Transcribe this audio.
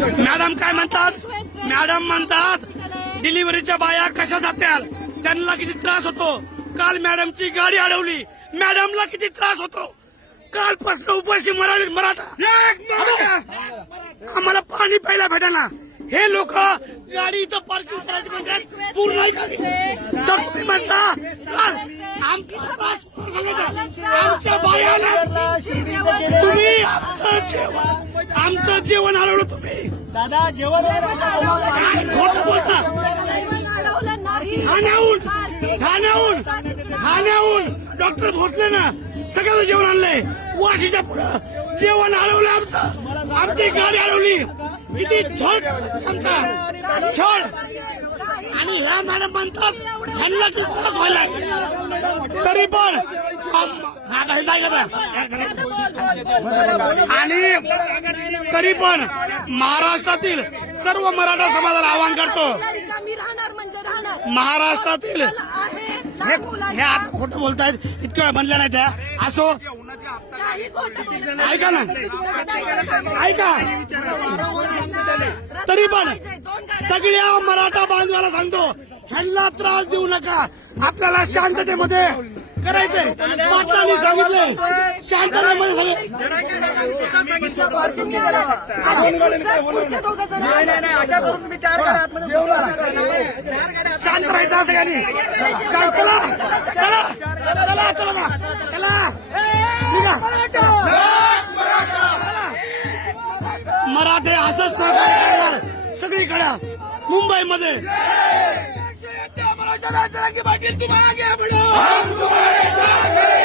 Madam काय म्हणतात? Madam म्हणतात डिलिव्हरीच्या बाया कशा जात्याल? त्यांना किती त्रास होतो. काल मॅडमची गाडी अडवली. मॅडमला किती त्रास होतो. कालपासून उपाशी मराठी मराठा. आम्हाला पाणी प्यायला भेटाना हे लोक गाडी इथं पार्किंग करायची म्हणतात. पूर्ण? तर तुम्ही म्हणता काल आमचा? आमच्या बायाला तुम्ही आमचं जेवण आमचं जेवण अडवलं तुम्ही. दादा जेवण काय खोटं बोलता? ठाण्याहून ठाण्याहून ठाण्याहून. डॉक्टर भोसले ना सगळं जेवण आणलंय. वाशीच्या पुढं. जेवण अडवलं आमचं. आमची गाडी अडवली किती छळ आमचा. छळ. आणि ह्या मॅडम म्हणतात ह्यांना त्रास व्हायला तरी पण आणि तरी पण महाराष्ट्रातील सर्व मराठा समाजाला आवाहन करतो. महाराष्ट्रातील हे आता खोटं बोलतायत. इतक्या वेळ म्हणल्या नाही त्या. असो. ऐका ना. ऐका. तरी पण सगळ्या मराठा बांधवाला सांगतो ह्यांना त्रास देऊ नका. आपल्याला शांततेमध्ये करायचंय. पाटलांनी सांगितलंय. शांततेमध्ये सगळे. शांत राहायचं सगळ्यांनी शांत चला चला चला चला. चला. मराठे असंच सहकार्य करणार. सगळीकडे मुंबईमध्ये. राजरांगी पाटील तुम्हाला घ्या म्हणून